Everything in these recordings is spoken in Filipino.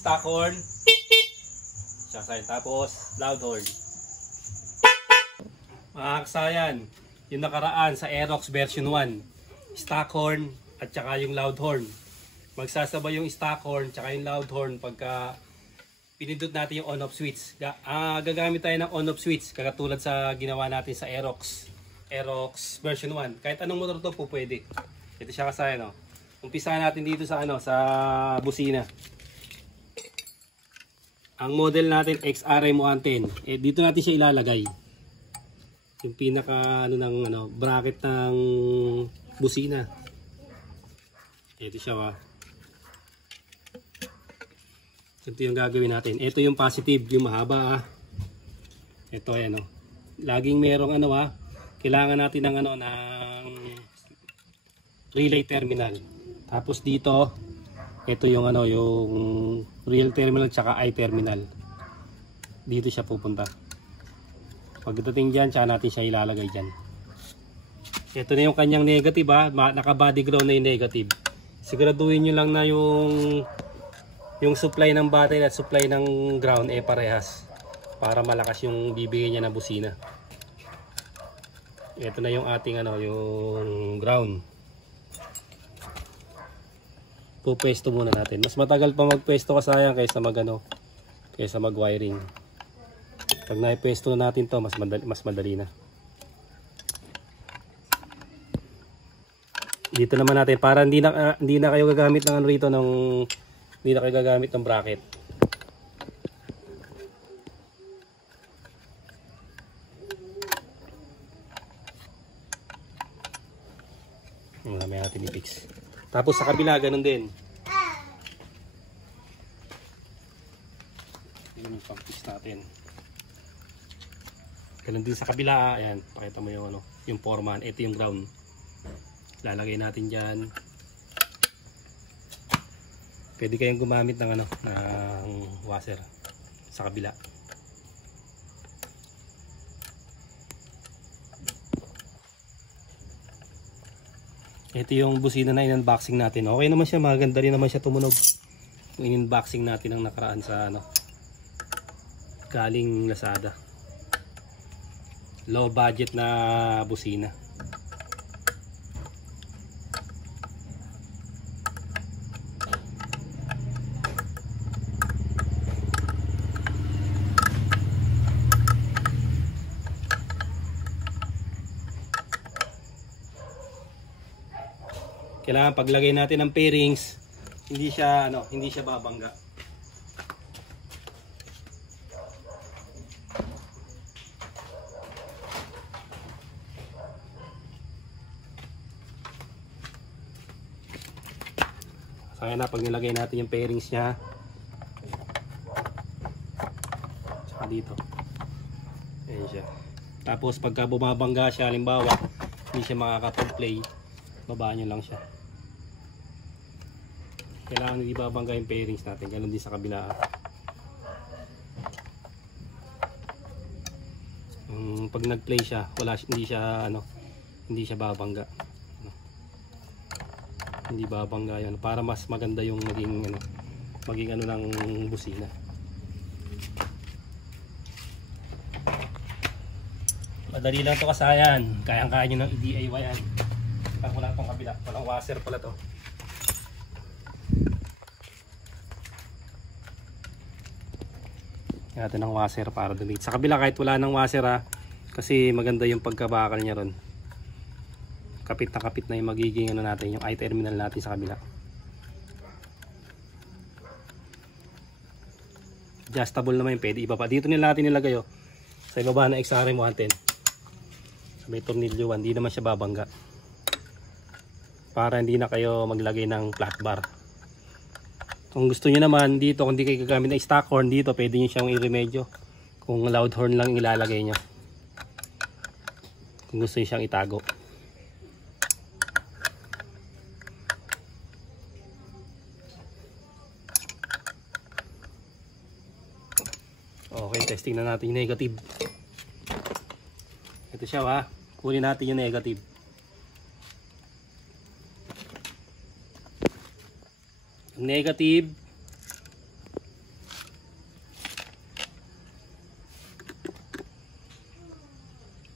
stock horn. Tapos loud horn. Mga kasayan, yung nakaraan sa Aerox version 1, stock horn at saka yung loud horn. Magsasabay yung stock horn at saka yung loud horn pagka pinindot natin yung on-off switch. Gagamit tayo ng on-off switch katulad sa ginawa natin sa Aerox version 1. Kahit anong motor to po pwede. Ito siya kasayan, no? Umpisahan natin dito sa sa busina. Ang model natin XRM110. Dito natin siya ilalagay. Yung pinaka bracket ng busina. Ito siya, Ito yung gagawin natin. Ito yung positive, yung mahaba, Ito ayan, Laging merong kailangan natin ng ng relay terminal. Tapos dito, ito yung yung real terminal tsaka I terminal. Dito siya pupunta. Pagdating diyan, tsaka natin siya ilalagay diyan. Ito na yung kanyang negative, naka-body ground na yung negative. Siguraduhin niyo lang na yung supply ng battery at supply ng ground parehas para malakas yung bibigay niya na busina. Ito na yung ating yung ground. Pupwesto muna natin. Mas matagal pa magpwesto kasayang kaysa mag-wiring. Pag naipwesto na natin to, mas madali na. Dito naman natin para hindi na kayo gagamit ng hindi na kayo gagamit ng bracket. Mamaya natin i-fix. Tapos sa kabila ganun din. Yun yung pang-fix natin. Ganun din sa kabila, ayan, pakita mo yung foreman, ito yung ground. Lalagay natin diyan. Pwede kayong gumamit ng washer sa kabila. Ito yung busina na in-unboxing natin. Okay naman siya, maganda rin naman siya tumunog. Yung in-unboxing natin ang nakaraan sa galing Lazada. Low budget na busina. Kailangan paglagay natin ng pairings, hindi siya babangga. Kaya na pag nilagay natin yung pairings niya. Saka dito. Ayan siya. Tapos pagka bumabangga siya, halimbawa, hindi siya makakapag-play, babaan nyo lang siya. Kailangan hindi babangga yung pairings natin. Ganun din sa kabila. Pag nag-play siya, hindi siya babangga. Hindi babangga yan para mas maganda yung maging ng busina. Madali lang to kasayan. Kayang-kaya nyo ng i-DIY yan. Wala tong kabila, walang washer pala to. Natin ng washer para dumikit. Sa kabila kahit wala ng washer kasi maganda yung pagkabakal niya ron. Kapit na yung magiging natin, yung I-terminal natin sa kabila. Adjustable naman yung pwede ibaba. Dito natin nilagay sa ibaba ng XRM110. Sa may tornilyo 1, hindi naman siya babangga. Para hindi na kayo maglagay ng flat bar. Kung gusto niyo naman dito, kung hindi kayo gagamit ng stock horn dito, pwede niyo siyang i-remedyo. Kung loud horn lang ilalagay niyo. Kung gusto niyo siyang itago. Okay, testing na natin yung negative. Ito siya kunin natin yung negative. Yung negative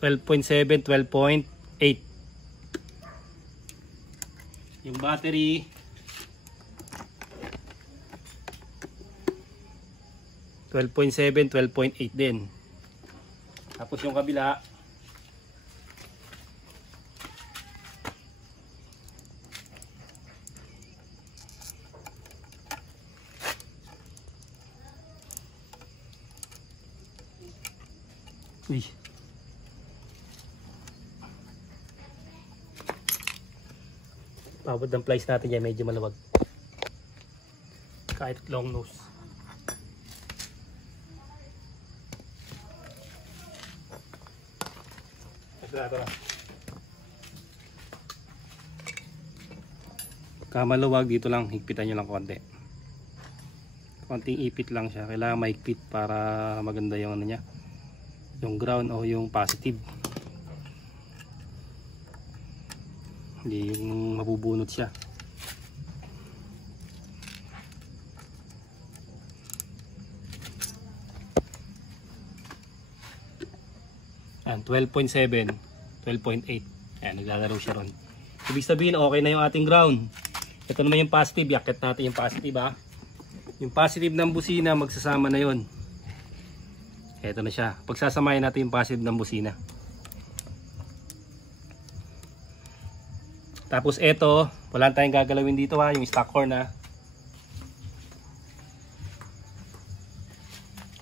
12.7, 12.8. Yung battery 12.7, 12.8 din. Tapos yung kabila uy. Pabot ng plies natin yan, medyo maluwag. Kahit long nose. Pagka maluwag, dito lang, higpitan nyo lang konti. Konting ipit lang siya. Kailangan mahigpit para maganda yung ano niya, yung ground o yung positive, hindi yung mabubunot siya. Ayan, 12.7, 12.8. Ayan, naglalaro siya ron. Ibig sabihin okay na yung ating ground. Ito naman yung positive, yakit natin yung positive ha. Yung positive ng busina magsasama na yon. Ito na siya. Pagsasamahin natin yung positive ng busina. Tapos ito, wala tayong gagalawin dito ha, yung stock horn ha.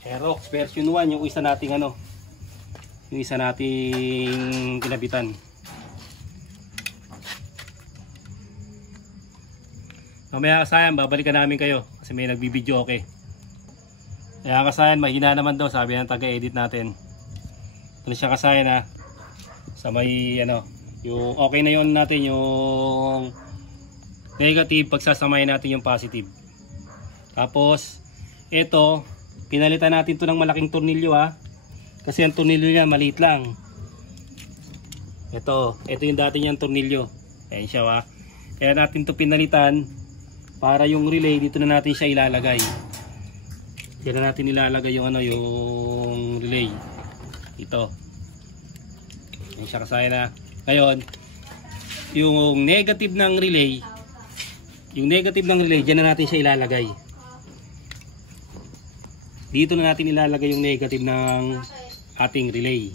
Aerox version 1, yung isa nating ano, yung isa nating kinabitan. Mamaya kasayan, babalikan namin kayo kasi may nagbibideo okay. Kaya kasayan, mahina naman daw, sabi ng taga-edit natin. Ito siya kasayan ha. Sa may ano, yung okay na yun natin, yung negative, pagsasamahin natin yung positive. Tapos, ito, pinalitan natin to ng malaking tornilyo ha. Kasi ang tornilyo niya maliit lang. Ito yung dati niyang tornilyo. Ayan siya ha. Kaya natin to pinalitan para yung relay, dito na natin siya ilalagay. Diyan na natin ilalagay yung ano, yung relay. Ito. Ayan siya kasaya na. Ngayon, yung negative ng relay, diyan na natin siya ilalagay. Dito na natin ilalagay yung negative ng ating relay.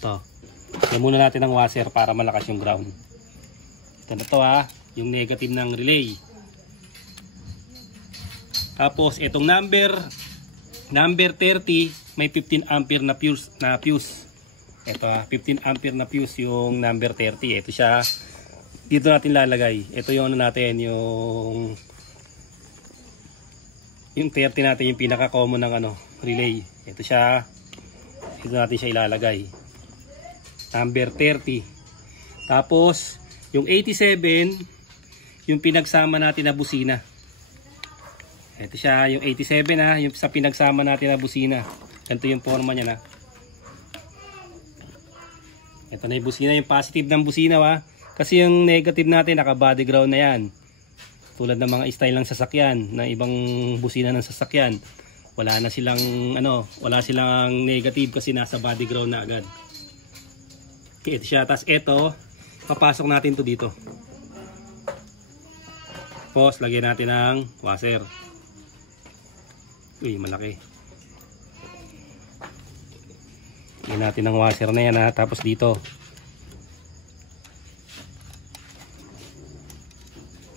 Ito. Yan muna natin ang washer para malakas yung ground. Ito na to ha, yung negative ng relay. Tapos itong number 30, may 15 ampere na fuse. Ito 15 ampere na fuse yung number 30. Ito siya. Dito natin lalagay. Ito yung ano natin, yung 30 natin, yung pinaka common ng ano, relay. Ito siya. Dito natin siya ilalagay. Number 30. Tapos yung 87, yung pinagsama natin na busina. Ito siya, yung 87 ha, yung sa pinagsama natin na busina. Ganito yung forma niya na. Ito na yung busina, yung positive ng busina ha. Kasi yung negative natin naka body ground na yan. Tulad ng mga style ng sasakyan, ng ibang busina ng sasakyan. Wala na silang ano, wala silang negative kasi nasa body ground na agad. Okay, ito siya. Tapos ito, papasok natin to dito. Tapos lagyan natin ng washer. Uy, malaki. Lagyan natin ng washer na yan ha. Tapos dito.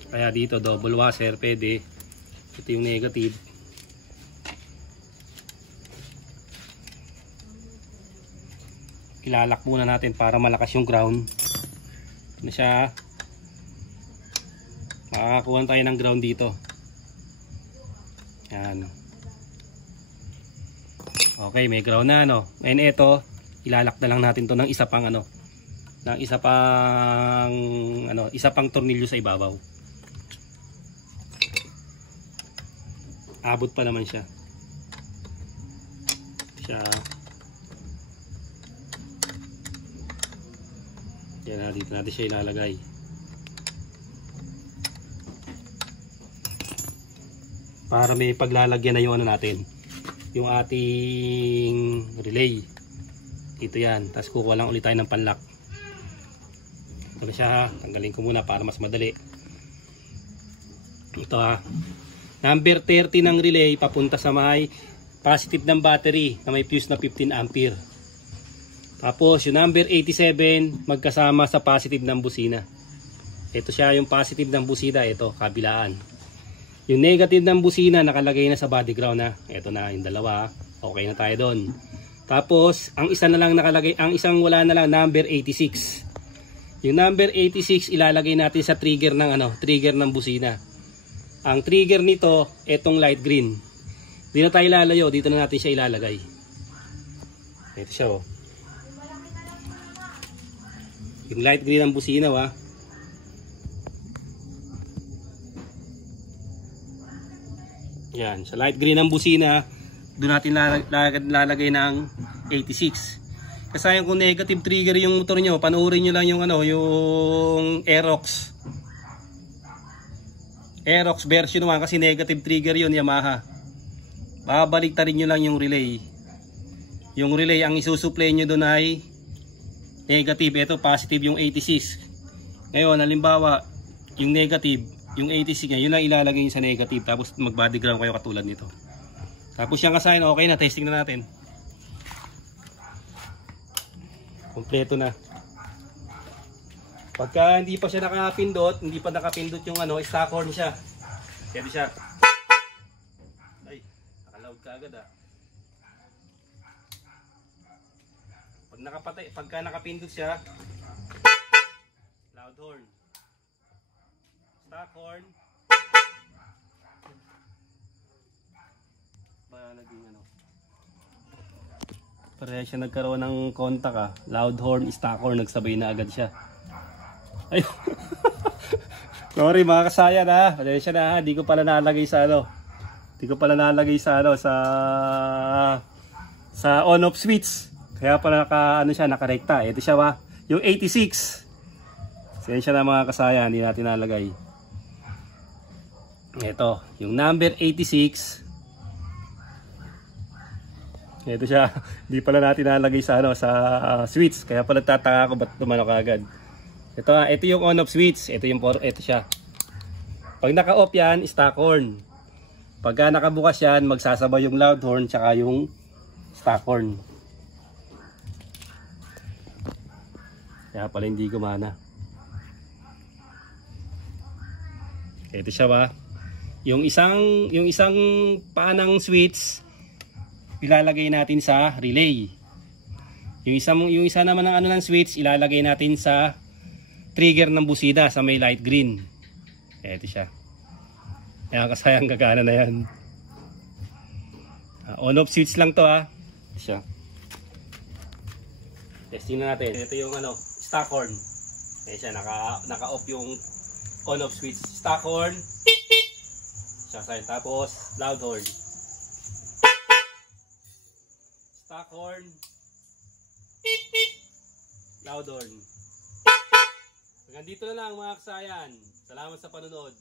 Kaya dito double washer pwede. Ito yung negative. Ilalak muna natin para malakas yung ground. Ano siya? Makakakuha tayo ng ground dito. Yan. Okay, may ground na no. Ngayon ito, ilalak na lang natin to ng isa pang ano, ng isa pang tornilyo sa ibabaw. Abot pa naman siya. Yan na, dito natin siya ilalagay. Para may paglalagyan na yung ano natin, yung ating relay. Dito yan. Tapos kukuha lang ulit tayo ng panlock. Ito na siya ha. Tanggalin ko muna para mas madali. Ito ha. Number 30 ng relay papunta sa may positive ng battery na may fuse na 15 ampere. Tapos yung number 87 magkasama sa positive ng busina. Ito siya yung positive ng busina. Ito kabilaan. Yung negative ng busina nakalagay na sa body ground na. Ito na yung dalawa. Okay na tayo doon. Tapos ang isa na lang nakalagay, ang isang wala na lang, number 86. Yung number 86 ilalagay natin sa trigger ng trigger ng busina. Ang trigger nito etong light green. Hindi na tayo lalayo, dito na natin siya ilalagay. Ito siya oh. Yung light green ng busina Yan, sa light green ng busina, doon natin lalagay ng 86. Kasi kung negative trigger yung motor nyo, panoorin nyo lang yung yung Aerox version 1 kasi negative trigger yun, Yamaha. Babaliktarin nyo lang yung relay. Yung relay ang isusupply nyo doon ay negative. Ito positive yung 86. Ngayon halimbawa yung negative, yung 86 yun lang ilalagay sa negative. Tapos mag body ground kayo katulad nito. Tapos yung kasayan, okay na, testing na natin. Kompleto na. Pagka hindi pa siya nakapindot, hindi pa nakapindot yung stock horn siya. Pwede siya. Ay, nakaloud ka agad Pagka nakapindot siya, loud horn. Stock horn. Pareha siya nagkaroon ng contact loud horn, stock horn, nagsabay na agad siya. Ay. Sorry mga kasayan Pasensya na di ko pala nalagay sa Di ko pala nalagay sa sa on off switch. Kaya pala nakarekta. Ito siya yung 86. Pasensya na mga kasayan, hindi natin nalagay. Ito, yung number 86. Ito siya, hindi pala natin nalagay sa switch. Kaya pala tataka ko ba't tumano kagad. Ito yung on off switch. Ito siya. Pag naka-off yan, stock horn. Pagka nakabukas yan, magsasabay yung loud horn tsaka yung stock horn. Kaya pala hindi gumana. Ito siya Yung isang panang switch ilalagay natin sa relay. Yung isa naman ng switch ilalagay natin sa trigger ng busina sa may light green. Ito siya. Kaya kasayang gagana na yan. On off switch lang to Ito siya. Testing na natin. Ito yung stock horn. Ayan siya, naka-off yung on off switch. Stock horn. Tapos loud horn. Stock horn. Loud horn. Hanggang dito na lang mga kasayan. Salamat sa panonood.